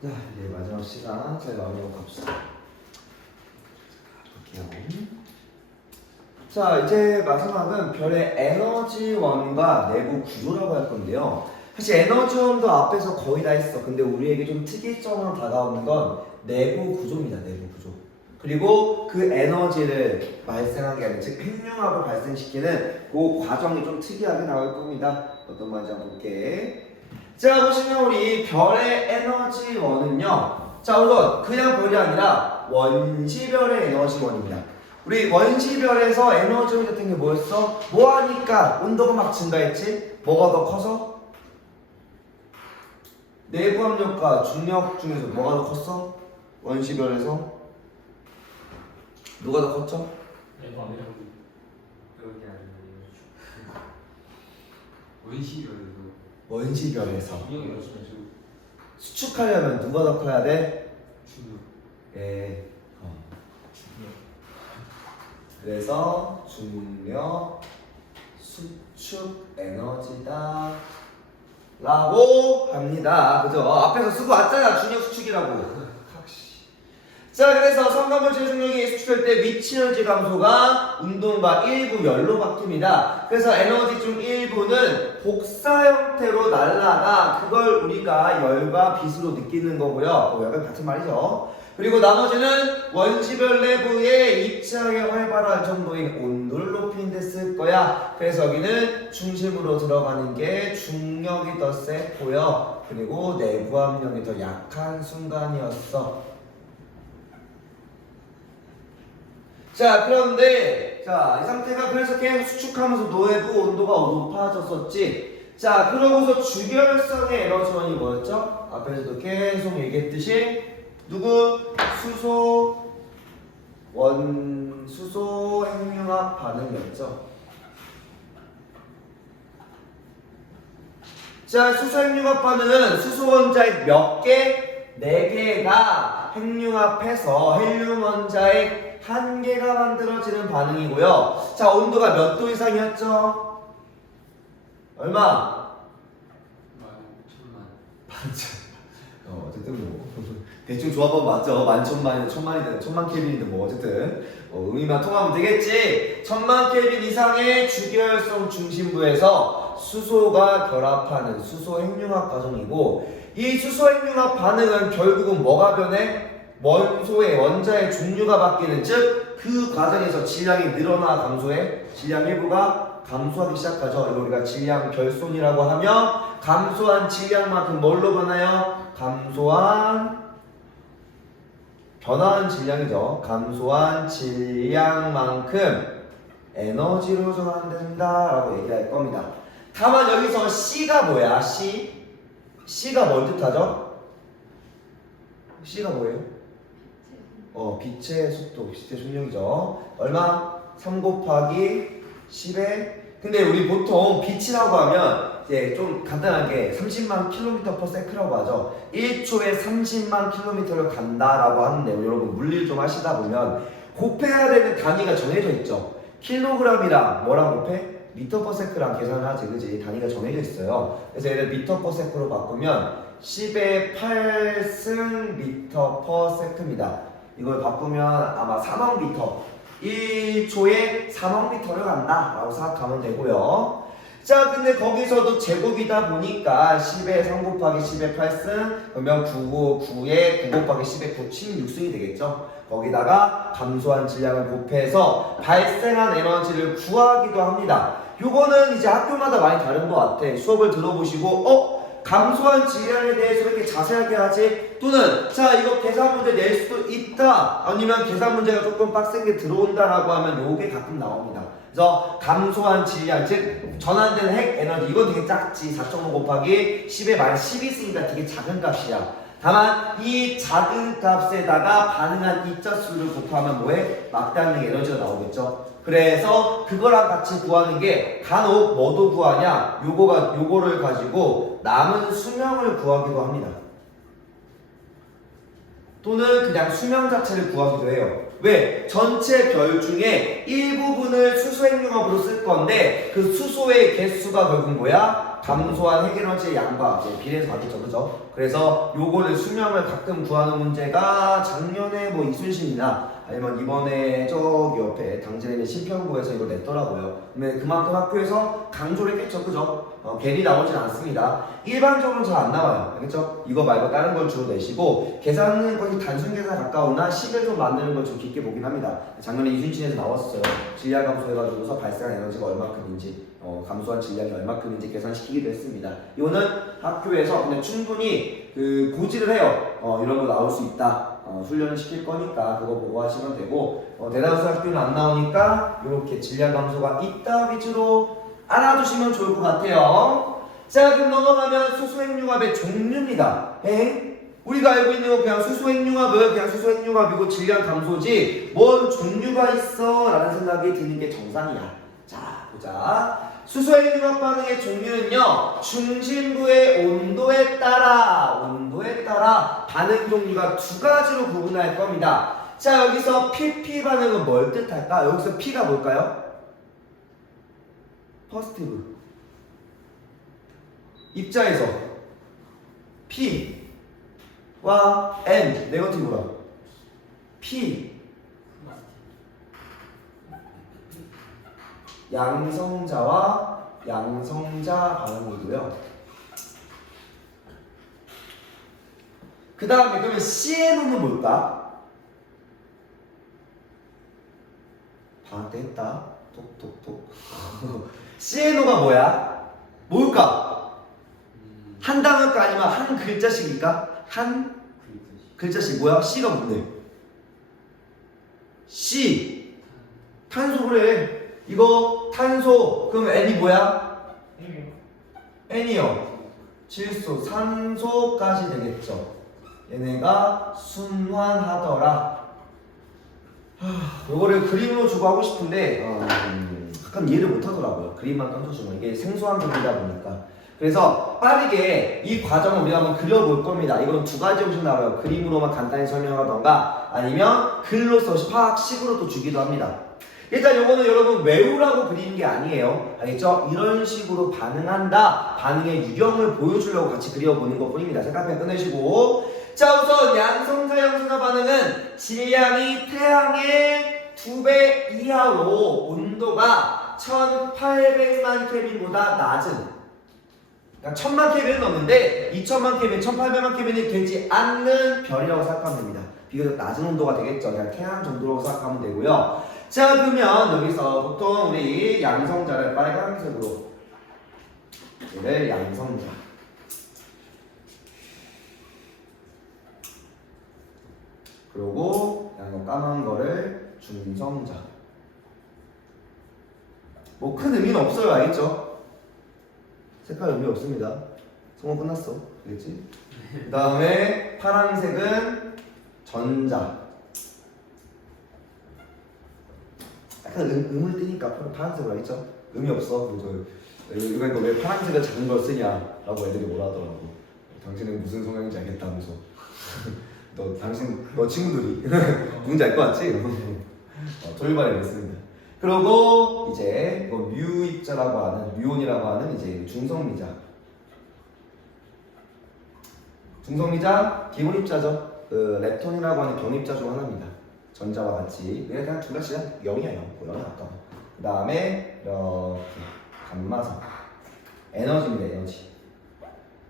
자, 이제 마지막 시간 저희 마무리하고 갑시다. 볼게요. 자, 이제 마지막은 별의 에너지원과 내부 구조라고 할 건데요. 사실 에너지원도 앞에서 거의 다 했어. 근데 우리에게 좀 특이점으로 다가오는 건 내부 구조입니다. 내부 구조. 그리고 그 에너지를 발생하게 하는, 즉 핵융합을 발생시키는 그 과정이 좀 특이하게 나올 겁니다. 어떤 말인지 한번 볼게. 자, 보시면 우리 별의 에너지원은요. 자, 우선 그냥 별이 아니라 원시별의 에너지원입니다. 우리 원시별에서 에너지원 같은 게 뭐였어? 뭐 하니까 온도가 막 증가했지? 뭐가 더 커서? 내부 압력과 중력 중에서 뭐가 더 컸어? 원시별에서? 누가 더 컸죠? 내가 안 해요. 그런 게 아니에요. 원시별에도 원시별에서 중력이 그렇지만 지금 수축하려면 누가 더 커야 돼? 중력. 예. 그래서 중력 수축 에너지다 라고 합니다. 그죠? 앞에서 쓰고 왔잖아. 중력 수축이라고. 자, 그래서 성감물질 중력이 수축할 때 위치 에너지 감소가 운동과 일부 열로 바뀝니다. 그래서 에너지 중 일부는 복사 형태로 날라가 그걸 우리가 열과 빛으로 느끼는 거고요. 약간 같은 말이죠. 그리고 나머지는 원시별 내부에 입체하게 활발한 정도인 온도를 높이는 데 쓸 거야. 그래서 여기는 중심으로 들어가는 게 중력이 더 세고요. 그리고 내부 압력이 더 약한 순간이었어. 자, 그런데 자, 이 상태가 그래서 계속 수축하면서 내부 온도가 높아졌었지. 자, 그러고서 주결성의 에너지원이 뭐였죠? 앞에서도 계속 얘기했듯이 누구? 수소 핵융합 반응이었죠. 자, 수소 핵융합 반응은 수소 원자핵 몇 개? 4개가 핵융합해서 헬륨 원자핵 1개가 만들어지는 반응이고요. 자, 온도가 몇 도 이상이었죠? 얼마? 15,000만. 어쨌든 뭐 대충 조합하면 맞죠. 만천만이든 천만이든 천만 켈빈이든 뭐 어쨌든 의미만 통하면 되겠지. 1000만 켈빈 이상의 주결성 중심부에서 수소가 결합하는 수소 핵융합 과정이고, 이 수소 핵융합 반응은 결국은 뭐가 변해? 원소의 원자의 종류가 바뀌는, 즉 그 과정에서 질량이 늘어나 감소해? 질량 일부가 감소하기 시작하죠. 이걸 우리가 질량 결손이라고 하며, 감소한 질량만큼 뭘로 변해요? 변화한 질량이죠. 감소한 질량만큼 에너지로 전환된다라고 얘기할 겁니다. 다만 여기서 C가 뭐야? C가 뭘 뜻하죠? C가 뭐예요? 빛의 속도, 빛의 속력이죠. 얼마? 3 곱하기 10에, 근데 우리 보통 빛이라고 하면 이제 좀 간단하게 30만 km/s라고 하죠. 1초에 30만 km를 간다라고 하는데, 여러분 물리를 좀 하시다 보면 곱해야 되는 단위가 정해져 있죠. 킬로그램이랑 뭐랑 곱해? 미터/s랑 계산을 하지, 그지? 단위가 정해져 있어요. 그래서 얘를 미터/s로 바꾸면 10의 8승 미터/s입니다. 이걸 바꾸면 아마 4만 미터, 1초에 4만 미터를 간다 라고 생각하면 되고요. 자, 근데 거기서도 제곱이다 보니까 10에 3 곱하기 10의 8승, 그러면 9에 9 곱하기 10의 9, 16승이 되겠죠. 거기다가 감소한 질량을 곱해서 발생한 에너지를 구하기도 합니다. 요거는 이제 학교마다 많이 다른 것 같아. 수업을 들어보시고 감소한 질량에 대해서 이렇게 자세하게 하지? 또는 자, 이거 계산 문제 낼 수도 있다, 아니면 계산 문제가 조금 빡세게 들어온다라고 하면 요게 가끔 나옵니다. 그래서 감소한 질량, 즉 전환된 핵 에너지, 이건 되게 작지. 4.5 곱하기 10의 -10이 있으니까 되게 작은 값이야. 다만 이 작은 값에다가 반응한 입자수를 곱하면 뭐해? 막대한 에너지가 나오겠죠. 그래서 그거랑 같이 구하는 게, 간혹 뭐도 구하냐? 요거를 가지고 남은 수명을 구하기도 합니다. 또는 그냥 수명 자체를 구하기도 해요. 왜? 전체 별 중에 일부분을 수소 핵융합으로 쓸 건데, 그 수소의 개수가 결국 뭐야? 감소한 핵에너지의 양과 이제 비례해서 받겠죠, 그죠? 그래서 요거를 수명을 가끔 구하는 문제가 작년에 뭐 이순신이나 아니면 이번에 저기 옆에 당진에 있는 신평구에서 이걸 냈더라고요. 근데 그만큼 학교에서 강조를 했겠죠, 그죠? 괜히 나오진 않습니다. 일반적으로는 잘 안 나와요, 알겠죠? 이거 말고 다른 걸 주로 내시고 계산은 거의 단순 계산 가까우나 식을 좀 만드는 걸 좀 깊게 보긴 합니다. 작년에 이순신에서 나왔었어요. 질량 감소해가지고서 발생한 에너지가 얼마큼인지, 감소한 질량이 얼마큼인지 계산시키기도 했습니다. 이거는 학교에서 그냥 충분히 그 고지를 해요. 이런 거 나올 수 있다. 훈련을 시킬 거니까 그거 보고 하시면 되고, 대다수 학교는 안 나오니까 이렇게 질량 감소가 있다 위주로 알아두시면 좋을 것 같아요. 자, 그럼 넘어가면 수소핵융합의 종류입니다. 우리가 알고 있는 거 그냥 수소핵융합은 그냥 수소핵융합이고 질량 감소지 뭔 종류가 있어 라는 생각이 드는 게 정상이야. 자, 보자. 수소핵융합 반응의 종류는요, 중심부의 온도에 따라 반응 종류가 두 가지로 구분할 겁니다. 자, 여기서 PP 반응은 뭘 뜻할까? 여기서 P가 뭘까요? 포지티브. 입자에서 P와 N 네거티브라. P 양성자와 양성자 반응이고요. 그 다음에 그러면 CNO는 뭘까? 방학 때 했다. 톡톡톡. CNO가 뭐야? 뭘까? 한 단어일까 아니면 한 글자씩일까? 한 글자씩 뭐야? C가 뭔데? C 탄소 그래. 이거 탄소 그럼 N이 뭐야? N이요. 질소 산소까지 되겠죠. 얘네가 순환하더라. 요거를 그림으로 주고 하고 싶은데 가끔 이해를 못하더라고요. 그림만 던져주면 이게 생소한 그림이다 보니까. 그래서 빠르게 이 과정을 우리가 한번 그려볼 겁니다. 이건 두 가지 형식 나와요. 그림으로만 간단히 설명하던가 아니면 글로써 화학식으로 또 주기도 합니다. 일단 요거는 여러분 외우라고 그리는 게 아니에요. 알겠죠? 이런 식으로 반응한다. 반응의 유형을 보여주려고 같이 그려보는 것 뿐입니다. 색깔펜 꺼내시고. 자, 우선 양성자 양성자 반응은 질량이 태양의 2배 이하로 온도가 1800만 켈빈보다 낮은, 그러니까 1000만 켈빈은 넘는데 2000만 켈빈, 1800만 켈빈이 되지 않는 별이라고 생각하면 됩니다. 비교적 낮은 온도가 되겠죠. 그냥 태양 정도라고 생각하면 되고요. 자, 그러면 여기서 보통 우리 양성자를 빨간색으로, 얘를 양성자, 그리고 양거 까만 거를 중성자. 뭐 큰 의미는 없어요, 알겠죠? 색깔 의미 없습니다. 성공 끝났어, 알겠지? 그 다음에 파란색은 전자. 약간 음을 띄니까 파란색으로 알겠죠? 의미 없어. 이거 왜 파란색을 작은 걸 쓰냐라고 애들이 뭐라 하더라고. 당신은 무슨 성향인지 알겠다면서. 너 친구들이 누군지 알 것 같지? 돌발이 됐습니다. 그리고 이제 이거 뮤 입자라고 하는, 뮤온이라고 하는 이제 중성미자. 중성미자 기본 입자죠. 그 렙톤이라고 하는 경입자 중 하나입니다. 전자와 같이 그냥 두 가지야. 0이야 0. 0은 아까워. 그 다음에 이렇게 감마선 에너지입니다. 에너지.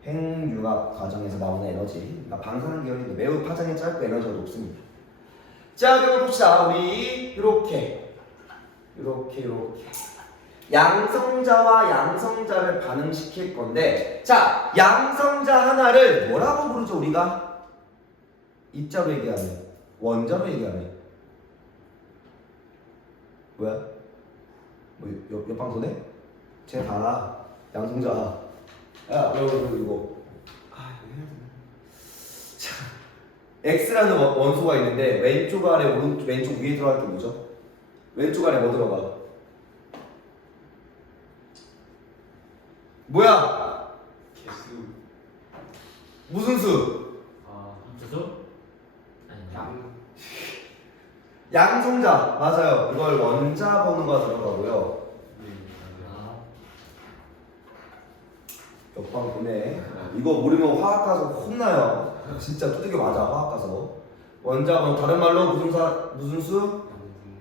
핵융합 과정에서 나오는 에너지. 그러니까 방사능 계열인데 매우 파장이 짧고 에너지가 높습니다. 자, 그럼 봅시다. 우리 이렇게 양성자와 양성자를 반응시킬 건데, 자, 양성자 하나를 뭐라고 부르죠? 우리가 입자로 얘기하면, 원자로 얘기하면 뭐야? 뭐 옆방소네? 쟤 다 양성자. 야, 이거. 자, X라는 원소가 있는데 왼쪽 아래 왼쪽 위에 들어갈 게 뭐죠? 왼쪽 아래 뭐 들어가? 뭐야? 개수. 무슨 수? 함수수? 아니 양성자. 맞아요. 이걸 원자 번호가 들어가고요. 옆방 보내. 이거 모르면 화학 가서 혼나요. 진짜 두들겨 맞아 화학 가서. 원자번 다른 말로 무슨 수?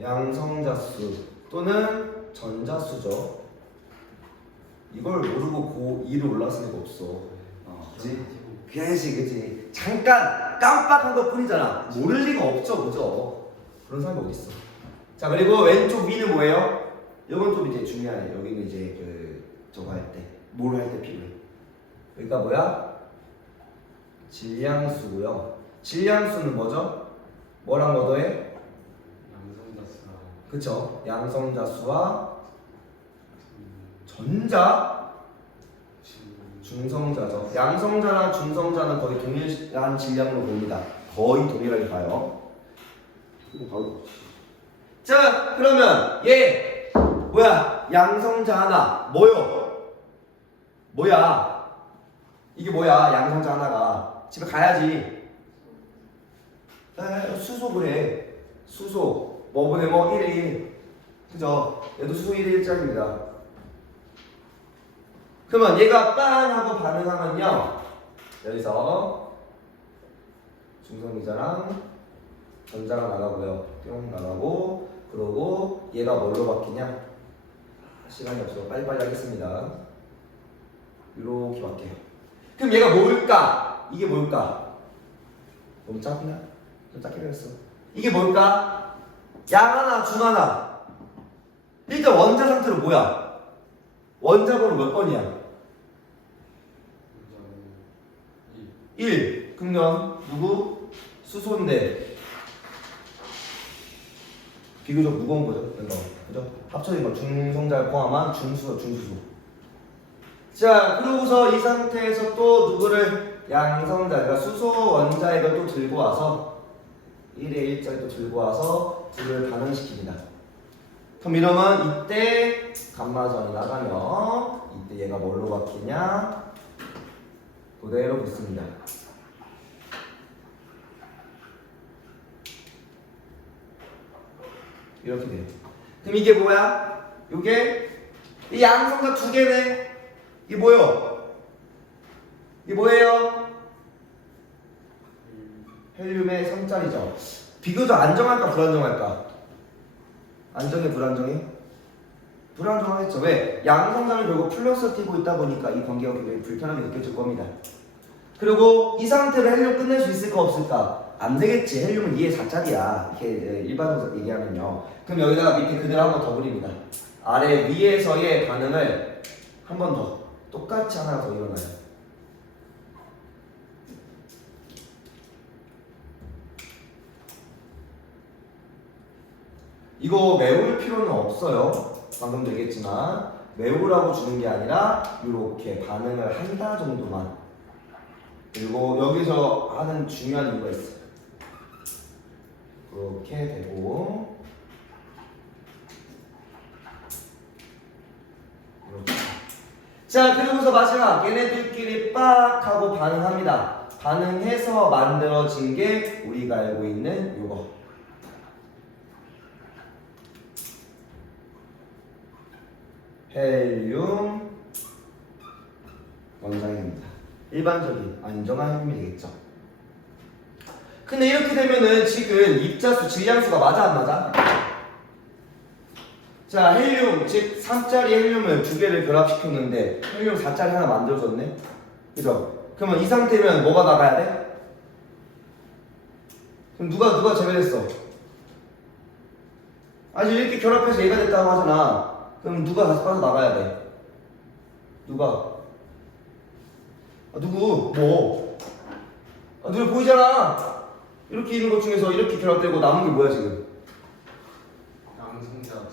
양성자수 또는 전자수죠. 이걸 모르고 고2로 올라갈 리가 없어. 그치? 그치. 잠깐 깜빡한 것 뿐이잖아. 모를 리가 없죠, 그죠? 그런 사람이 어딨어. 자, 그리고 왼쪽 위는 뭐예요? 이건 좀 이제 중요해. 여기는 이제 저거 할 때, 뭘 할 때 필요해. 여기가 뭐야? 질량수고요. 질량수는 뭐죠? 뭐랑 뭐 더해? 양성자수랑 그쵸? 양성자수와 전자? 중성자죠. 양성자나 중성자는 거의 동일한 질량으로 봅니다. 거의 동일하게 가요. 이거 바로. 자, 그러면 얘 뭐야? 양성자 하나 뭐야? 이게 뭐야? 양성자 하나가 집에 가야지. 수소 그래. 수소 뭐분의 뭐 1에 1. 그죠? 얘도 수소 1에 1짜리입니다. 그러면 얘가 빵 하고 반응하면요, 여기서 중성이자랑 전자가 나가고요. 뿅 나가고, 그러고 얘가 뭘로 바뀌냐? 시간이 없어서 빨리빨리 하겠습니다. 이렇게 바뀌어요. 그럼 얘가 뭘까? 이게 뭘까? 너무 작나? 좀 작게 그렸어. 이게 뭘까? 양 하나, 중 하나. 일단 원자 상태로 뭐야? 원자 번호 몇 번이야? 1. 그러면 누구? 수소인데 비교적 무거운 거죠. 이거 그죠? 합쳐진 거 중성자를 포함한 중수죠. 중수소. 자, 그러고서 이 상태에서 또 누구를 양성자, 그러니까 수소 원자액을 또 들고 와서 1에 1짜리 또 들고 와서 둘을 반응시킵니다. 그럼 이러면 이때 감마전이 나가면 이때 얘가 뭘로 바뀌냐? 그대로 붙습니다. 이렇게 돼요. 그럼 이게 뭐야? 이게 이 양성자 두 개네. 이게 뭐요? 이게 뭐예요? 헬륨의 3짜리죠. 비교적 안정할까 불안정할까? 안정해 불안정해? 불안정하겠죠. 왜? 양성자를 결국 플러스 띄고 있다 보니까 이 관계가 굉장히 불편하게 느껴질 겁니다. 그리고 이 상태로 헬륨 끝낼 수 있을까 없을까? 안 되겠지. 헬륨은 2의 4짜리야. 이렇게 일반적으로 얘기하면요. 그럼 여기다가 밑에 그대로 한 번 더 그립니다. 아래 위에서의 반응을 한 번 더 똑같이 하나 더 일어나요. 이거 외울 필요는 없어요. 방금도 얘기했지만 외우라고 주는 게 아니라 이렇게 반응을 한다 정도만. 그리고 여기서 하는 중요한 이유가 있어요. 그렇게 되고 이렇게. 자, 그리고서 마지막 얘네들끼리 빡 하고 반응합니다. 반응해서 만들어진 게 우리가 알고 있는 요거. 헬륨 원상입니다. 일반적인 안정한 헬륨이 되겠죠. 근데 이렇게 되면은 지금 입자수, 질량수가 맞아 안 맞아? 자, 헬륨, 즉 3짜리 헬륨을 두 개를 결합시켰는데 헬륨 4짜리 하나 만들어졌네? 그죠? 그러면 이 상태면 뭐가 나가야 돼? 그럼 누가 제외됐어? 아니 이렇게 결합해서 얘가 됐다고 하잖아. 그럼 누가 다시 빠져나가야 돼? 누가? 누구? 뭐? 눈에 보이잖아. 이렇게 있는 것 중에서 이렇게 결합되고 남은 게 뭐야 지금? 양성자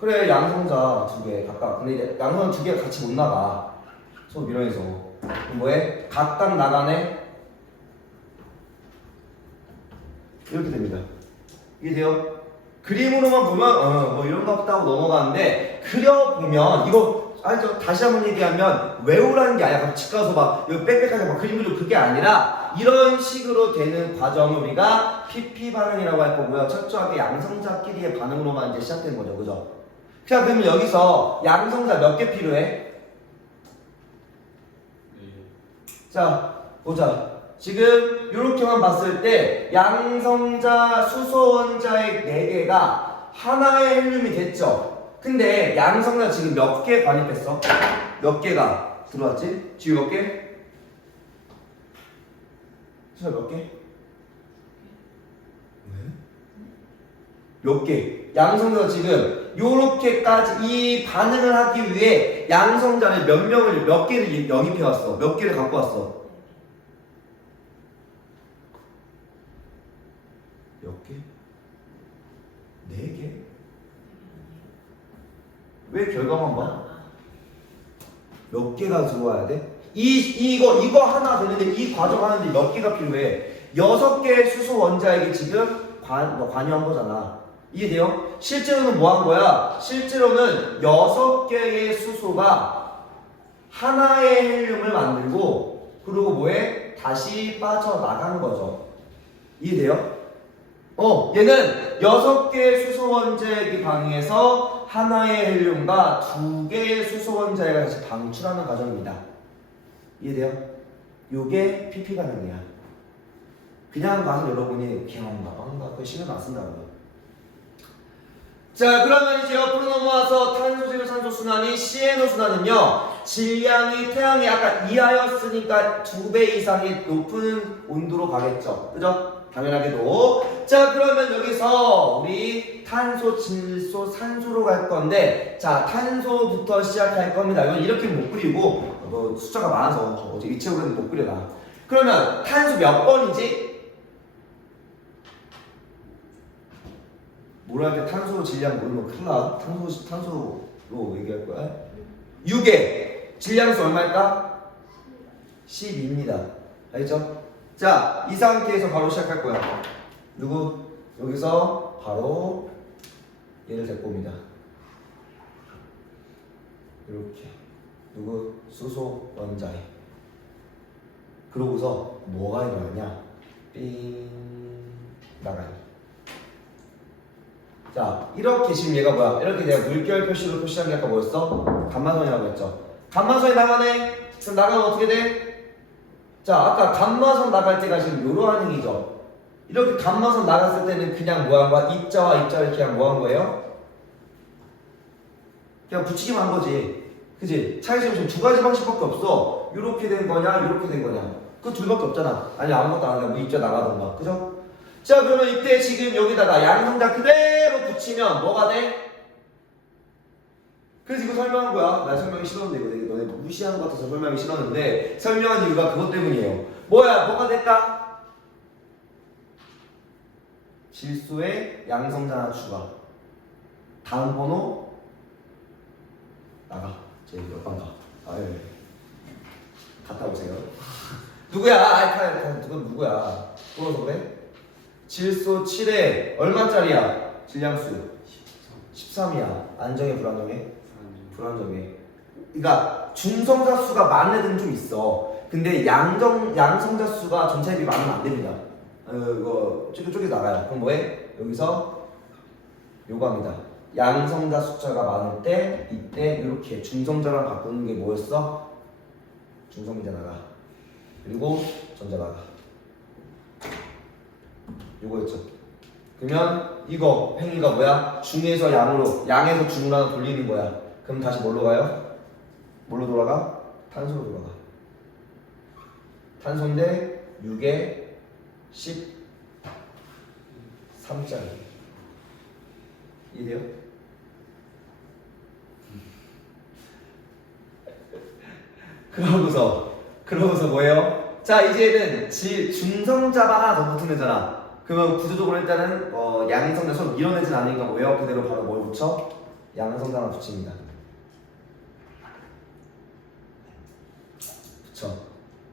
그래, 양성자 두 개 각각. 근데 이제 양성자 두 개가 같이 못 나가. 서로 밀어내서. 그럼 뭐해? 각각 나가네? 이렇게 됩니다. 이게 돼요? 그림으로만 보면 뭐 이런가 보다 하고 넘어가는데 그려보면 이거 알죠? 다시 한번 얘기하면 외우라는 게 아니라 집 가서 막 이거 빽빽하게 막 그림 그리고 그게 아니라 이런 식으로 되는 과정을 우리가 PP 반응이라고 할 거고요. 철저하게 양성자끼리의 반응으로만 이제 시작된 거죠. 그죠? 자, 그러면 여기서 양성자 몇 개 필요해? 자, 보자. 지금 이렇게만 봤을 때 양성자, 수소원자액 4개가 하나의 헬륨이 됐죠. 근데 양성자 지금 몇 개 관입했어? 몇 개가 들어왔지? 지금 몇 개? 몇 개? 몇 개? 양성자가 지금 요렇게까지 이 반응을 하기 위해 양성자를 몇 개를 영입해 왔어? 몇 개를 갖고 왔어? 몇 개? 4개? 왜 결과만 봐? 몇 개가 들어와야 돼? 이거 하나 되는데 이 과정 하는데 몇 개가 필요해? 6개의 수소 원자에게 지금 관여한 거잖아. 이해돼요? 실제로는 뭐 한 거야? 실제로는 6개의 수소가 하나의 헬륨을 만들고 그리고 뭐해? 다시 빠져나간 거죠. 이해돼요? 얘는 6개의 수소 원자액이 방해해서 하나의 헬륨과 2개의 수소 원자액을 다시 방출하는 과정입니다. 이해돼요? 요게 PP 반응이야. 그냥 가서 여러분이 그냥 그 신경 안 쓴다고요. 자, 그러면 이제 옆으로 넘어와서 탄소질 산소 순환이 CNO 순환은요, 질량이 태양의 아까 이하였으니까 2배 이상의 높은 온도로 가겠죠. 그죠? 당연하게도. 자, 그러면 여기서 우리 탄소, 질소, 산소로 갈 건데, 자, 탄소부터 시작할 겁니다. 이건 이렇게 못 그리고 숫자가 많아서 어제 이체오르는 못 그려놔. 그러면 탄소 몇 번이지? 뭐라 할 때 탄소 질량 모르면 큰일 나. 탄소로 얘기할 거야. 6에 질량수 얼마일까? 12입니다. 알겠죠? 자, 이 상태에서 바로 시작할 거야. 누구? 여기서 바로 얘를 데리고 옵니다. 이렇게. 누구? 수소 원자에. 그러고서 뭐가 일어나냐? 삥 나가요. 자, 이렇게 지금 얘가 뭐야? 이렇게 내가 물결 표시로 표시한 게 아까 뭐였어? 감마선이라고 했죠. 감마선이 나가네? 그럼 나가면 어떻게 돼? 자, 아까 감마선 나갈 때가 지금 요러한 행위죠. 이렇게 감마선 나갔을 때는 그냥 뭐 한 거야? 입자와 입자를 이렇게 그냥 뭐 한 거예요? 그냥 붙이기만 한 거지. 그지? 차이점이 지금 2가지 방식밖에 없어. 요렇게 된 거냐, 요렇게 된 거냐. 그 둘밖에 없잖아. 아니, 아무것도 안 하고 뭐 입자 나가던가. 그죠? 자, 그러면 이때 지금 여기다가 양성자 그대로 붙이면 뭐가 돼? 그래서 이거 설명한 거야. 나 설명이 싫었는데 이거 너네 무시하는 것 같아서 설명이 싫었는데 설명한 이유가 그것 때문이에요. 뭐가 될까? 질소에 양성자 하나 추가. 다음 번호 나가. 제 옆방 가. 예. 갔다 오세요. 누구야? 그건 누구야? 또서 그래? 질소 7에 얼마짜리야? 질량수 13이야. 안정해 불안정해? 불안정해. 그러니까 중성자 수가 많은 애들은 좀 있어. 근데 양성자 수가 전체 대비 많으면 안 됩니다. 이거 쪼개 나가요. 그럼 뭐해? 여기서 요거 합니다. 양성자 숫자가 많을 때 이때 이렇게 중성자랑 바꾸는 게 뭐였어? 중성자 나가. 그리고 전자 나가. 요거였죠. 그러면 이거 행위가 뭐야? 중에서 양으로, 양에서 중으로 하나 돌리는 거야. 그럼 다시 뭘로 가요? 뭘로 돌아가? 탄소로 돌아가. 탄소인데 6에 13짜리. 이해돼요? 그러고서 뭐예요? 자, 이제는 중성자가 하나 더 붙으면 되잖아. 그러면 구조적으로 일단은 양성자 서로 밀어내진 않으니까 뭐예요? 그대로 바로 뭘 붙여? 양성자 하나 붙입니다. 붙여.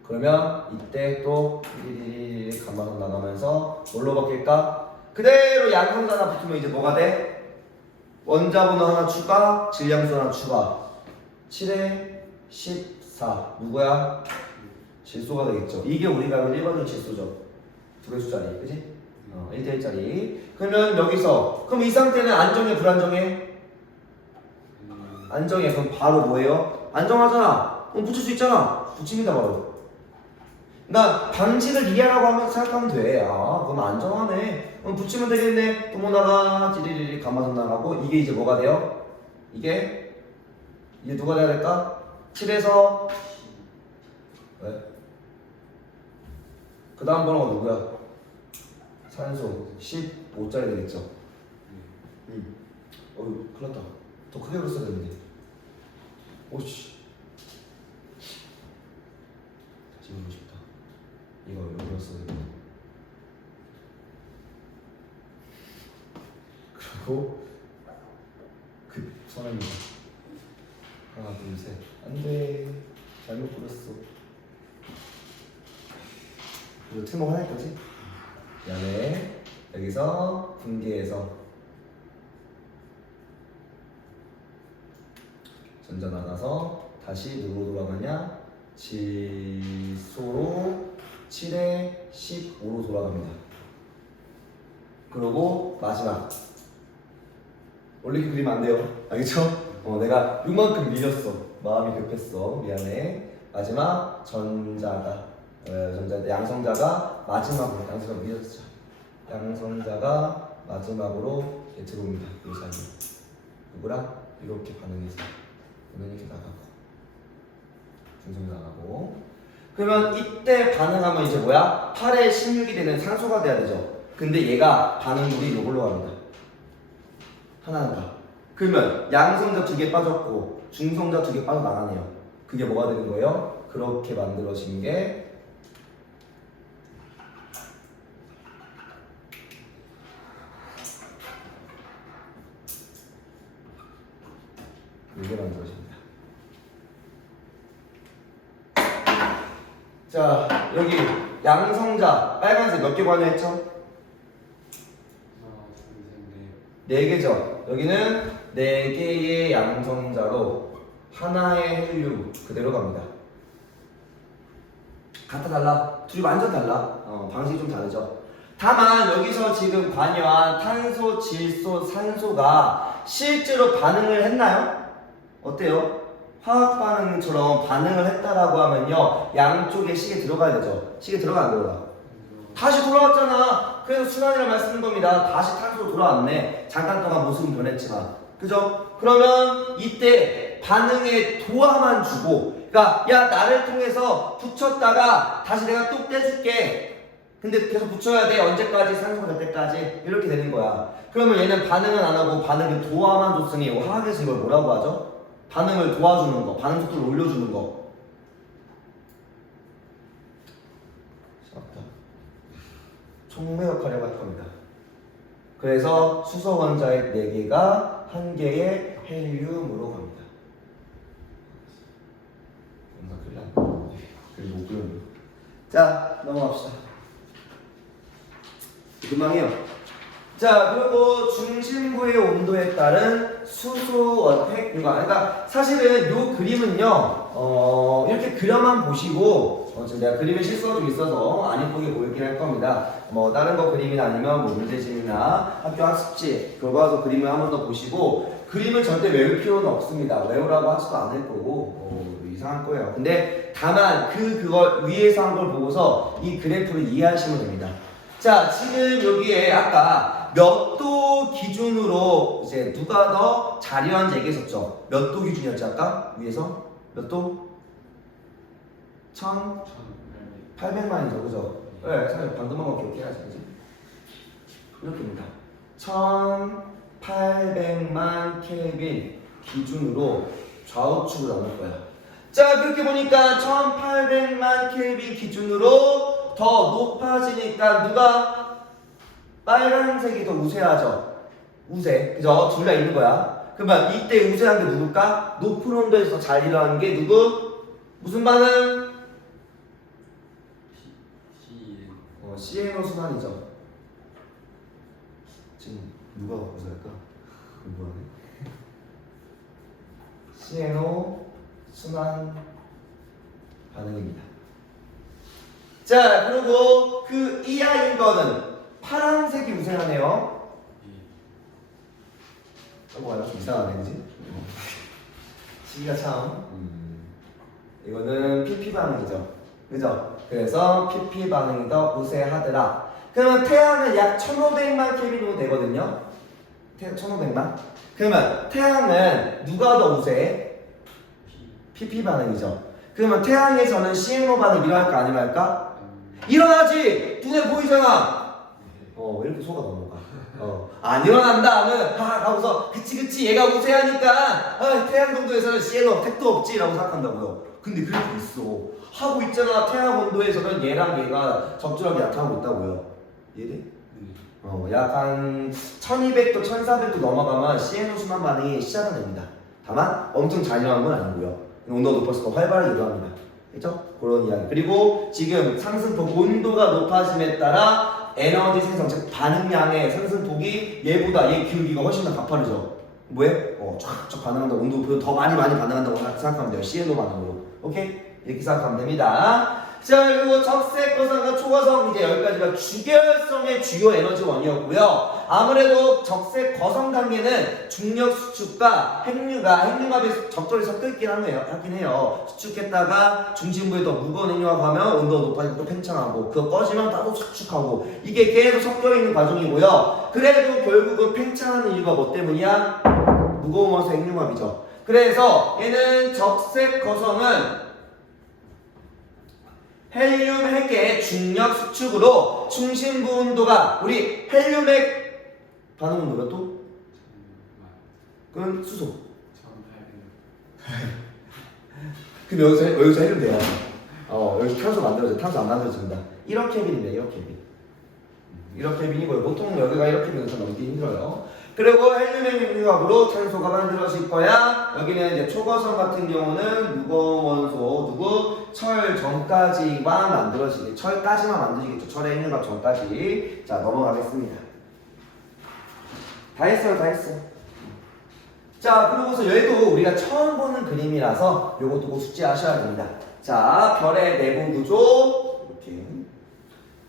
그러면 이때 또 띠리리리 감마선 나가면서 뭘로 바뀔까? 그대로 양성자 하나 붙으면 이제 뭐가 돼? 원자번호 하나 추가, 질량수 하나 추가. 7에 14. 누구야? 질소가 되겠죠. 이게 우리가 알고 일반적인 질소죠. 2개 수짜리, 그지? 1대1짜리. 그러면 여기서, 그럼 이 상태는 안정해, 불안정해? 안정해. 그럼 바로 뭐예요? 안정하잖아. 그럼 붙일 수 있잖아. 붙입니다, 바로. 나 방식을 이해하라고 하면 생각하면 돼. 아, 그럼 안정하네. 그럼 붙이면 되겠네. 도모나가 찌리리리 가마돈나라고 이게 이제 뭐가 돼요? 이게 누가 돼야 될까? 7에서 왜? 그 다음 번호가 누구야? 산소 15짜리 되겠죠? 어휴 큰일 났다. 더 크게 불었어야 되는데. 오씨 다시 보고 싶다. 이거 여기 불었어야 되는데. 그리고 급선입니다. 하나 둘셋 안돼 잘못 불었어. 이거 틀목 하나 거지? 미안해. 여기서 분계해서 전자 나가서 다시 누구로 돌아가냐? 질소로 7에 15로 돌아갑니다. 그리고 마지막 올리기 그리면 안 돼요. 알겠죠? 내가 요만큼 밀렸어. 마음이 급했어. 미안해. 마지막 전자가 양성자가 마지막으로 양성자가 밀렸죠. 양성자가 마지막으로 들어옵니다. 이 사이 누구랑 이렇게 반응해서 그러면 이렇게 나가고 중성이 나가고. 그러면 이때 반응하면 이제 뭐야? 8에 16이 되는 산소가 돼야 되죠. 근데 얘가 반응물이 이걸로 갑니다. 하나는 가. 그러면 양성자 2개 빠졌고 중성자 2개 빠져나가네요. 그게 뭐가 되는 거예요? 그렇게 만들어진 게 이게 만들어집니다. 자, 여기 양성자 빨간색 몇 개 관여했죠? 4개죠. 여기는 4개의 양성자로 하나의 헬륨 그대로 갑니다. 같아 달라? 둘이 완전 달라. 방식이 좀 다르죠. 다만 여기서 지금 관여한 탄소, 질소, 산소가 실제로 반응을 했나요? 어때요? 화학 반응처럼 반응을 했다라고 하면요 양쪽에 식에 들어가야 되죠. 식에 들어가 안 들어가? 다시 돌아왔잖아. 그래서 순환이라고 말씀드린 겁니다. 다시 탄소로 돌아왔네. 잠깐 동안 모습은 변했지만. 그죠? 그러면 이때 반응의 도화만 주고, 그러니까 야 나를 통해서 붙였다가 다시 내가 뚝 떼줄게. 근데 계속 붙여야 돼. 언제까지? 산소가 될 때까지. 이렇게 되는 거야. 그러면 얘는 반응은 안 하고 반응의 도화만 줬으니 화학에서 이걸 뭐라고 하죠? 반응을 도와주는 거, 반응 속도를 올려주는 거. 촉매 역할을 할 겁니다. 그래서 수소 원자핵 4개가 1개의 헬륨으로 갑니다. 그리고 못 그렸네. 자, 넘어갑시다. 금방이요. 자, 그리고 중심부의 온도에 따른 수소 원핵 유관. 그러니까 사실은 이 그림은요, 이렇게 그려만 보시고, 지금 내가 그림에 실수가 좀 있어서 안 이쁘게 보이긴 할 겁니다. 뭐 다른 거 그림이나 아니면 뭐 문제집이나 학교 학습지 교과서 그림을 한 번 더 보시고, 그림을 절대 외울 필요는 없습니다. 외우라고 하지도 않을 거고 이상할 거예요. 근데 다만 그걸 위에서 한 걸 보고서 이 그래프를 이해하시면 됩니다. 자, 지금 여기에 아까 몇 도 기준으로 이제 누가 더 자료한지 얘기했었죠. 몇 도 기준이었지 아까 위에서 몇 도? 1800만이죠, 그죠? 네, 사실 방금만 그렇게 해야지, 그지? 이렇게입니다. 1800만 켈빈 기준으로 좌우측으로 나눌 거야. 자, 그렇게 보니까 1800만 켈빈 기준으로 더 높아지니까 누가? 빨간색이 더 우세하죠? 우세, 그죠? 둘 다 있는 거야. 그러면 이때 우세한 게 누굴까? 높은 온도에서 잘 일어나는 게 누구? 무슨 반응? CNO 순환이죠. 지금 누가 우세할까? 궁금하네. CNO 순환 반응입니다. 자, 그리고 그 이하인 거는 파란색이 우세하네요. 뭐야, 좀 이상하네, 그지? 시기가 참. 이거는 PP 반응이죠. 그죠? 그래서 PP 반응이 더 우세하더라. 그러면 태양은 약 1500만 켈빈으로 되거든요. 1500만? 그러면 태양은 누가 더 우세해? PP 반응이죠. 그러면 태양에서는 CNO 반응 일어날까 안 일어날까? 일어나지! 눈에 보이잖아! 왜 이렇게 속아 넘어가? 안 일어난다 하면 하고서 그치 얘가 우세하니까 태양 정도에서는 CNO 택도 없지 라고 생각한다고요. 근데 그렇게 있어. 하고 있잖아. 태양 온도에서는 얘랑 얘가 적절하게 나타나고 있다고요. 이해돼? 약 한 1200도 1400도 넘어가면 CNO 순환 반응이 시작은 됩니다. 다만 엄청 잔인한 건 아니고요. 온도가 높아서 더 활발하게 일어납니다. 그렇죠? 그런 이야기. 그리고 지금 상승폭 온도가 높아짐에 따라 에너지 생성, 즉 반응량의 상승폭이 얘보다 얘 기울기가 훨씬 더 가파르죠. 왜? 쫙쫙 반응한다. 온도 더 많이 반응한다고 생각하면 돼요. CNO 반응으로. 오케이? 이렇게 생각하면 됩니다. 자, 그리고 적색 거성과 초거성 이제 여기까지가 주결성의 주요 에너지원이었고요. 아무래도 적색 거성 단계는 중력 수축과 핵융합이 적절히 섞여 있긴 하긴 해요. 수축했다가 중심부에 더 무거운 핵융합하면 온도가 높아지고 또 팽창하고 그거 꺼지면 따로 수축하고 이게 계속 섞여 있는 과정이고요. 그래도 결국은 팽창하는 이유가 뭐 때문이야? 무거우면서 핵융합이죠. 그래서 얘는 적색 거성은 헬륨 핵의 중력 수축으로 중심부 온도가 우리 헬륨 핵 반응 온도 몇 도? 그럼 수소. 1800. 그럼 여기서 헬륨 돼요. 여기서 탄소 만들어져. 탄소 안 만들어집니다. 1억 켈빈입니다. 1억 켈빈. 1억 켈빈이고요. 보통 여기가 1억 켈빈에서 넘기 힘들어요. 그리고 헬륨 핵융합으로 탄소가 만들어질 거야. 여기는 이제 초거성 같은 경우는 무거운 원소 철 전까지만 만들어지게 철까지만 만들어지겠죠. 철의 핵융합 전까지. 자, 넘어가겠습니다. 다 했어요. 자, 그러고서 얘도 우리가 처음 보는 그림이라서 요것도 꼭 숙지하셔야 됩니다. 자, 별의 내부 구조 이렇게.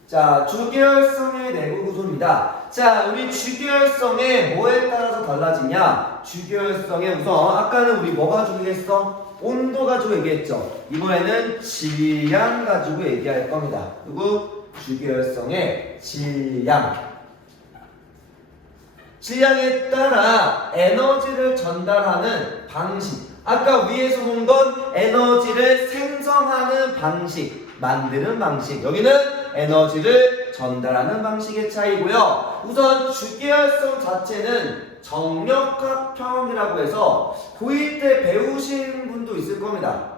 자, 주결성의 내부 구조입니다. 자, 우리 주결성의 뭐에 따라서 달라지냐? 주결성의 우선 아까는 우리 뭐 가지고 얘기했어? 온도 가지고 얘기했죠. 이번에는 질량 가지고 얘기할 겁니다. 그리고 주결성의 질량. 질량에 따라 에너지를 전달하는 방식. 아까 위에서 본 건 에너지를 생성하는 방식, 만드는 방식. 여기는 에너지를 전달하는 방식의 차이고요. 우선 주기활성 자체는 정력합평이라고 해서 고1 때 배우신 분도 있을 겁니다.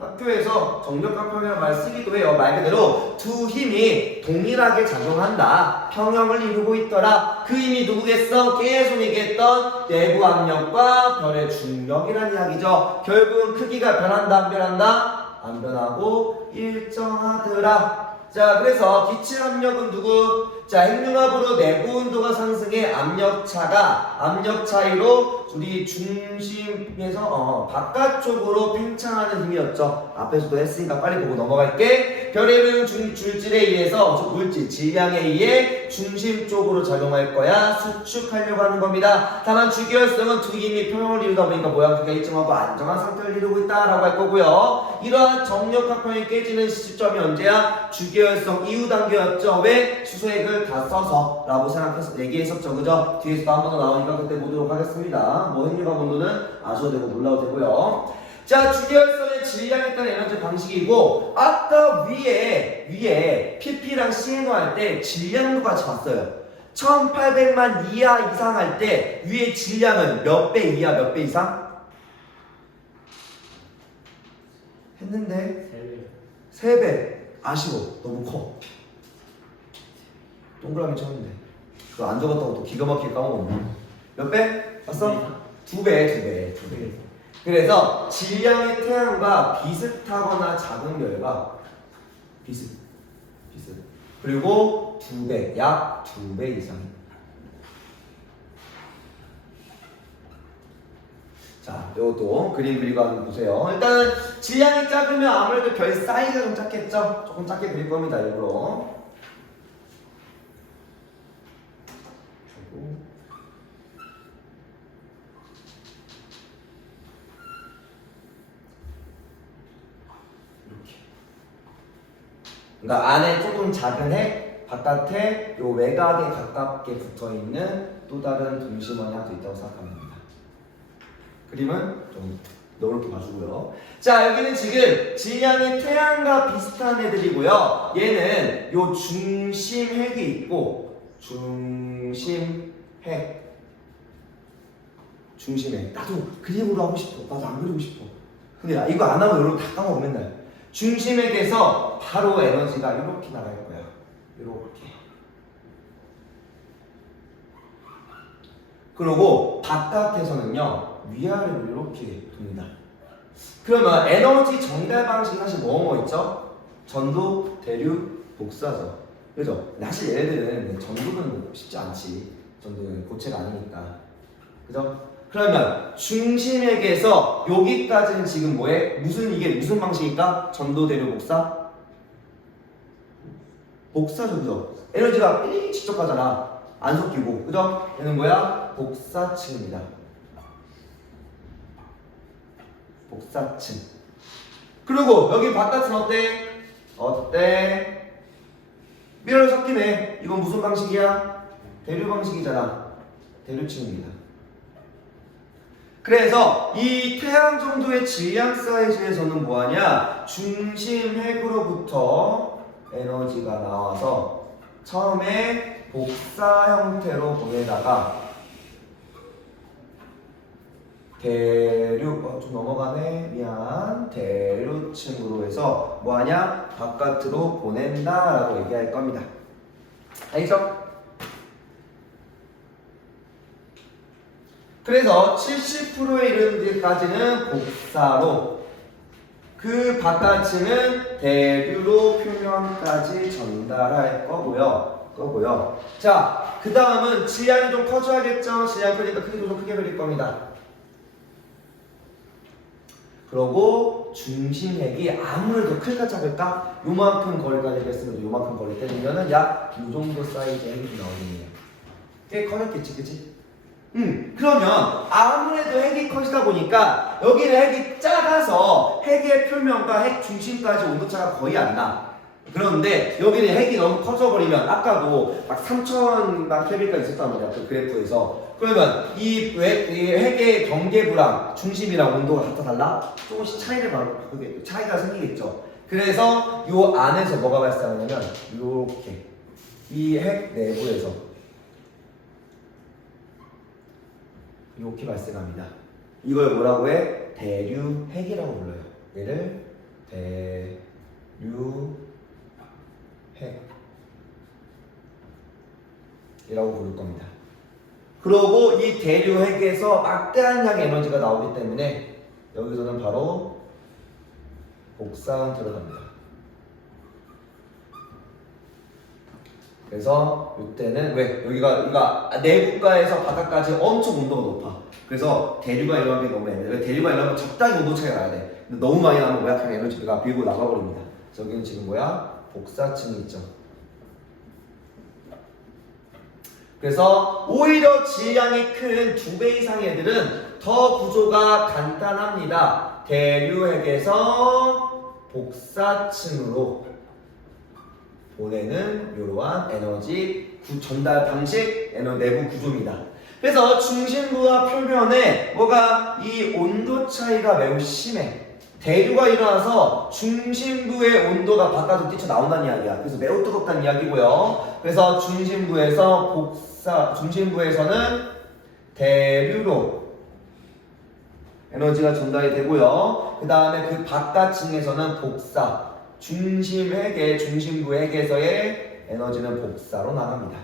학교에서 정력합평이라는 말 쓰기도 해요. 말 그대로 두 힘이 동일하게 작용한다. 평형을 이루고 있더라. 그 힘이 누구겠어? 계속 얘기했던 내부 압력과 별의 중력이라는 이야기죠. 결국은 크기가 변한다 안 변한다? 안 변하고 일정하더라. 자, 그래서 기체 압력은 누구? 자, 핵융합으로 내부 온도가 상승해 압력 차이로 우리 중심에서 바깥쪽으로 팽창하는 힘이었죠. 앞에서도 했으니까 빨리 보고 넘어갈게. 별의 이름 줄질에 의해서 물질 질량에 의해 중심 쪽으로 작용할 거야. 수축하려고 하는 겁니다. 다만 주기활성은 두 힘이 평형을 이루다 보니까 모양새가 일정하고 안정한 상태를 이루고 있다라고 할 거고요. 이러한 정력합평이 깨지는 시점이 언제야? 주기활성 이후 단계였죠. 왜? 수소액을 다 써서 라고 생각해서 얘기했었죠. 그죠? 뒤에서도 한 번 더 나오니까 그때 보도록 하겠습니다. 뭐 핵융합 온도는 아셔도 되고 몰라도 되고요. 자, 주기활성의 질량에 따른 에너지 방식이고 아까 위에 PP랑 CNO 할 때 질량도 같이 봤어요. 1800만 이하 이상 할 때 위에 질량은 몇 배 이하 몇 배 이상? 했는데 3배. 아쉬워. 너무 커. 동그라미 쳤는데 그거 안 적었다고 또 기가 막히게 까먹었네. 몇 배? 봤어? 2배. 그래서 질량의 태양과 비슷하거나 작은 별과 비슷. 그리고 2배, 약 2배 이상. 자, 이것도 그림 그리고 한번 보세요. 일단은 질량이 작으면 아무래도 별 사이즈가 좀 작겠죠? 조금 작게 그릴 겁니다, 일부러. 이렇게. 그러니까 안에 조금 작은 핵, 바깥에 요 외곽에 가깝게 붙어 있는 또 다른 동심원이 하나 더 있다고 생각하면 됩니다. 그림은 좀 넓게 봐주고요. 자, 여기는 지금 질량이 태양과 비슷한 애들이고요. 얘는 요 중심 핵이 있고 중심 핵. 중심에 나도 그림으로 하고 싶어. 나도 안 그리고 싶어. 근데 나 이거 안 하면 여러분 다 까먹어 맨날. 중심액에서 바로 에너지가 이렇게 나갈 거야. 이렇게. 그리고 바깥에서는요 위아래로 이렇게 돕니다. 그러면 에너지 전달 방식 사실 뭐 있죠? 전도, 대류, 복사죠. 그죠? 근데 사실 얘네들은 전도는 쉽지 않지. 전도는 고체가 아니니까. 그죠? 그러면 중심액에서 여기까지는 지금 뭐해? 이게 무슨 방식일까? 전도, 대류, 복사? 복사죠, 그죠? 에너지가 직접 가잖아. 안 섞이고, 그죠? 얘는 뭐야? 복사층입니다. 복사층. 그리고 여기 바깥은 어때? 어때? 미러를 섞이네. 이건 무슨 방식이야? 대류 방식이잖아. 대류층입니다. 그래서 이 태양 정도의 질량 사이즈에서는 뭐하냐? 중심 핵으로부터 에너지가 나와서 처음에 복사 형태로 보내다가 대류, 좀 넘어가네. 미안. 대류층으로 해서 뭐하냐? 바깥으로 보낸다라고 얘기할 겁니다. 알겠죠? 그래서 70%에 이르는 데까지는 복사로, 그 바깥층은 대류로 표면까지 전달할 거고요. 자, 그 다음은 질량이 좀 커져야겠죠? 질량 크니까 크기도 좀 크게 그릴 겁니다. 그리고 중심핵이 아무래도 클까 작을까? 요만큼 거리까지 했으면 요만큼 거리 때리면은 약 요 정도 사이즈의 핵이 나오겠네요. 꽤 커졌겠지, 그치? 그러면 아무래도 핵이 커지다 보니까 여기는 핵이 작아서 핵의 표면과 핵 중심까지 온도차가 거의 안 나. 그런데 여기는 핵이 너무 커져버리면 아까도 막 3000만 켈빈까지 있었단 말이야, 그 그래프에서. 그러면 이 핵의 경계부랑 중심이랑 온도가 같아 달라? 조금씩 차이가 생기겠죠. 그래서 요 안에서 뭐가 발생하냐면 요렇게 이 핵 내부에서 이렇게 발생합니다. 이걸 뭐라고 해? 대류핵이라고 불러요. 얘를 대류핵이라고 부를 겁니다. 그리고 이 대류핵에서 막대한 양의 에너지가 나오기 때문에 여기서는 바로 복사형 들어갑니다. 그래서 이때는 왜 여기가 내국가에서 바깥까지 엄청 온도가 높아. 그래서 대류가 일어나면 너무 애매해. 대류가 일어나면 적당히 온도 차이가 나야 돼. 근데 너무 많이 나면 뭐야? 그냥 에너지가 밀고 나가버립니다. 저기는 지금 뭐야? 복사층이 있죠. 그래서 오히려 질량이 큰 2배 이상의 애들은 더 구조가 간단합니다. 대류핵에서 복사층으로 보내는 이러한 에너지 전달 방식, 내부 구조입니다. 그래서 중심부와 표면에 이 온도 차이가 매우 심해. 대류가 일어나서 중심부의 온도가 바깥으로 뛰쳐나온다는 이야기야. 그래서 매우 뜨겁다는 이야기고요. 그래서 중심부에서는 대류로 에너지가 전달이 되고요. 그 다음에 그 바깥층에서는 복사, 중심부 핵에서의 에너지는 복사로 나갑니다.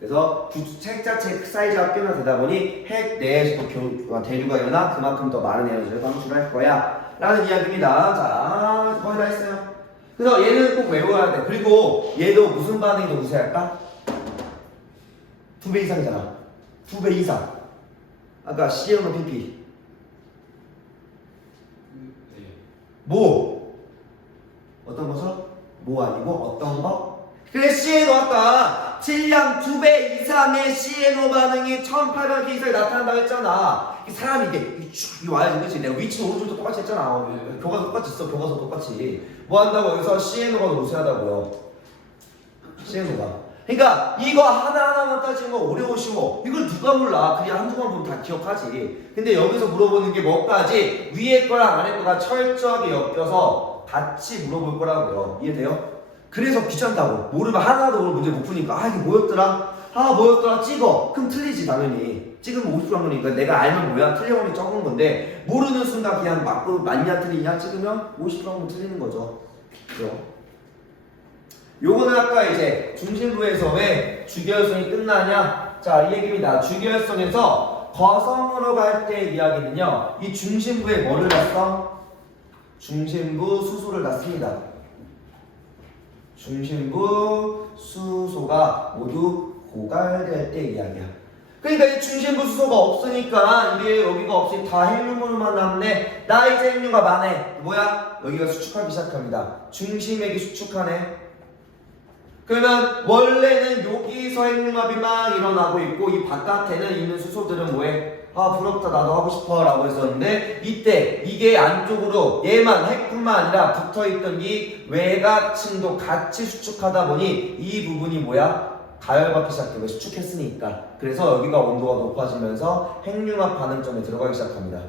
그래서 핵 자체 사이즈가 꽤나 되다 보니 핵 내에서도 대류가 일어나 그만큼 더 많은 에너지를 방출할 거야 라는 이야기입니다. 자, 거의 다 했어요. 그래서 얘는 꼭 외워야 돼. 그리고 얘도 무슨 반응이 더 우세할까? 2배 이상이잖아. 2배 이상. 아까 CNO PP. 네. 뭐? 어떤 거죠? 뭐 아니고 어떤 거? 그래, CNO 아까 질량 2배 이상의 CNO 반응이 1800K 이상에 나타난다고 했잖아. 이 사람이 이게 쭉 와야지, 그치? 내가 위치는 오른쪽도 똑같이 했잖아. 교과서 똑같이 있어, 교과서 똑같이. 뭐 한다고 여기서 CNO가 더 우세하다고요. CNO가. 그러니까 이거 하나하나만 따지는 거 어려워 쉬워. 이걸 누가 몰라. 그냥 한두 번 보면 다 기억하지. 근데 여기서 물어보는 게 뭐까지 위에 거랑 아래 거가 철저하게 엮여서 같이 물어볼 거라고요. 이해돼요? 그래서 귀찮다고. 모르면 하나도 오늘 문제 못 푸니까 아 이게 뭐였더라? 아 뭐였더라? 찍어. 그럼 틀리지 당연히. 찍으면 50% 한 거니까 내가 알면 뭐야? 틀려보면 적은 건데 모르는 순간 그냥 맞고 맞냐 틀리냐 찍으면 50% 하면 틀리는 거죠. 그죠? 요거는 아까 이제 중심부에서 왜 주기혈성이 끝나냐? 자, 이 얘기입니다. 주기혈성에서 거성으로 갈 때 이야기는요. 이 중심부에 뭐를 낳았어? 중심부 수소를 낳습니다. 중심부 수소가 모두 고갈될 때 이야기야. 그러니까 이 중심부 수소가 없으니까 이게 여기가 없으니 다 핵융으로만 남네. 나 이제 핵융합 안 해. 뭐야? 여기가 수축하기 시작합니다. 중심액이 수축하네. 그러면 원래는 여기서 핵융합이 막 일어나고 있고 이 바깥에는 있는 수소들은 뭐해? 아 부럽다 나도 하고 싶어 라고 했었는데 이때 이게 안쪽으로 얘만 핵뿐만 아니라 붙어있던 이 외곽층도 같이 수축하다 보니 이 부분이 뭐야? 가열받기 시작해요. 수축했으니까. 그래서 여기가 온도가 높아지면서 핵융합 반응점에 들어가기 시작합니다.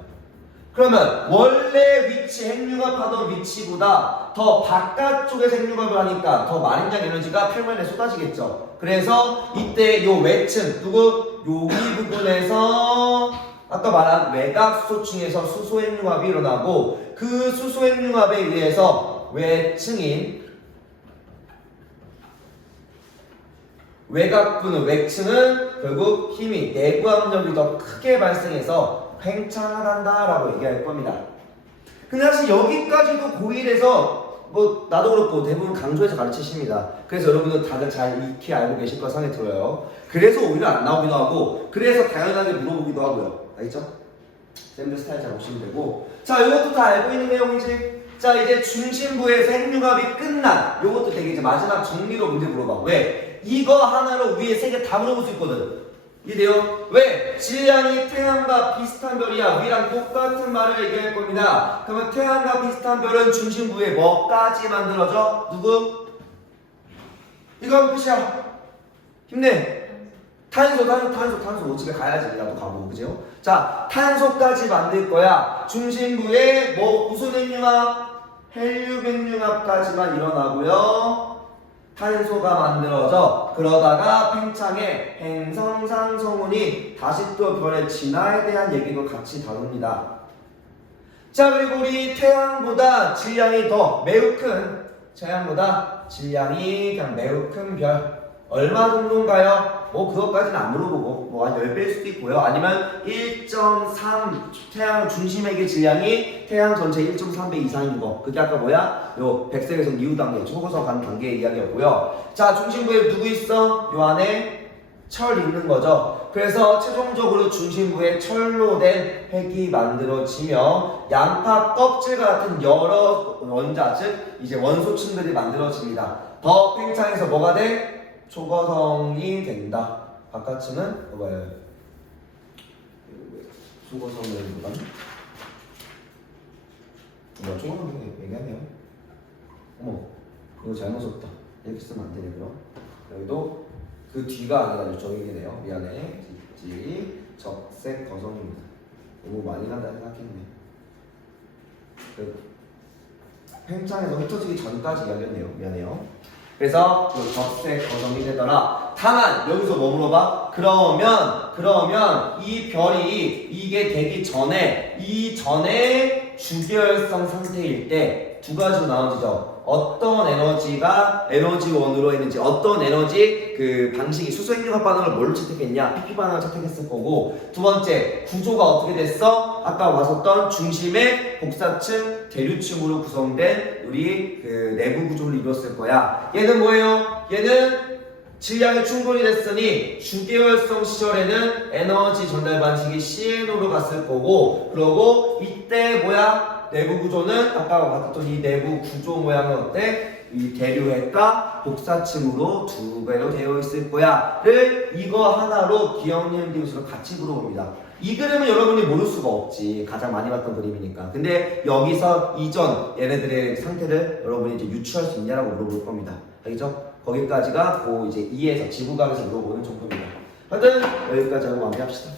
그러면 원래 위치, 핵융합하던 위치보다 더 바깥쪽에서 핵융합을 하니까 더 많은 양 에너지가 표면에 쏟아지겠죠. 그래서 이때 요 외층, 누구? 여기 부분에서 아까 말한 외곽 수소층에서 수소 핵융합이 일어나고 그 수소 핵융합에 의해서 외층인 외곽부는 외층은 결국 힘이 내부 압력이 더 크게 발생해서 팽창을 한다라고 얘기할 겁니다. 근데 사실 여기까지도 고1에서 뭐 나도 그렇고 대부분 강조해서 가르치십니다. 그래서 여러분들 다들 잘 익히 알고 계실 거 생각이 들어요. 그래서 오히려 안 나오기도 하고 그래서 당연하게 물어보기도 하고요. 알겠죠? 쌤들 스타일 잘 보시면 되고 자 이것도 다 알고 있는 내용이지. 자 이제 중심부에서 핵융합이 끝난 요것도 되게 이제 마지막 정리로 문제 물어봐. 왜? 이거 하나로 위에 세 개 다 물어볼 수 있거든. 이해돼요? 왜? 질량이 태양과 비슷한 별이야. 위랑 똑같은 말을 얘기할 겁니다. 그러면 태양과 비슷한 별은 중심부에 뭐까지 만들어져? 누구? 이거 하면 끝이야. 힘내. 탄소. 집에 가야지. 나도 가고, 그죠? 자, 탄소까지 만들 거야. 중심부에 뭐 무슨 핵융합? 헬륨 핵융합까지만 일어나고요. 탄소가 만들어져. 그러다가 팽창해 행성상성운이 다시 또 별의 진화에 대한 얘기도 같이 다룹니다. 자 그리고 우리 태양보다 질량이 더 매우 큰 태양보다 질량이 그냥 매우 큰 별 얼마 정도인가요? 뭐 그것까지는 안 물어보고 뭐 한 10배일 수도 있고요. 아니면 1.3 태양 중심액의 질량이 태양 전체 1.3배 이상인 거. 그게 아까 뭐야? 요 백색에서 니우 단계, 초고서 간 단계의 이야기였고요. 자 중심부에 누구 있어? 요 안에 철 있는 거죠. 그래서 최종적으로 중심부에 철로 된 핵이 만들어지며 양파 껍질 같은 여러 원자, 즉 이제 원소층들이 만들어집니다. 더 팽창해서 뭐가 돼? 초거성이 된다. 바깥층은 뭐예요? 초거성을 보다. 초거성 얘기하네요. 어머, 이거 잘못 썼다. 이렇게 쓰면 안 되네 그럼. 여기도 그 뒤가 아니라 저기네요. 미안해. 적색 거성입니다. 너무 많이 간다 생각했네. 팽창해서 흩어지기 전까지 이야기했네요. 미안해요. 그래서 그 적색 거성이 되더라. 다만 여기서 뭐 물어봐? 그러면 이 별이 이게 되기 전에 이전에 주계열성 상태일 때 두 가지로 나눠지죠. 어떤 에너지가 에너지원으로 했는지 어떤 에너지 그 방식이 수소핵융합 반응을 뭘로 채택했냐? PP 반응을 채택했을 거고 두 번째 구조가 어떻게 됐어? 아까 봤었던 중심의 복사층 대류층으로 구성된 우리 그 내부 구조를 이뤘을 거야. 얘는 뭐예요? 얘는 질량이 충분히 됐으니 주계열성 시절에는 에너지 전달 방식이 CNO로 갔을 거고 그러고 이때 뭐야? 내부 구조는 아까 봤던 이 내부 구조 모양은 어때? 이 대류했다 복사층으로 두 배로 되어 있을 거야를 이거 하나로 기억력 기호식을 같이 물어봅니다. 이 그림은 여러분이 모를 수가 없지. 가장 많이 봤던 그림이니까. 근데 여기서 이전 얘네들의 상태를 여러분이 이제 유추할 수 있냐라고 물어볼 겁니다. 알겠죠? 거기까지가 그 이제 2에서 지구각에서 물어보는 정도입니다. 하여튼 여기까지 하고 마무리합시다.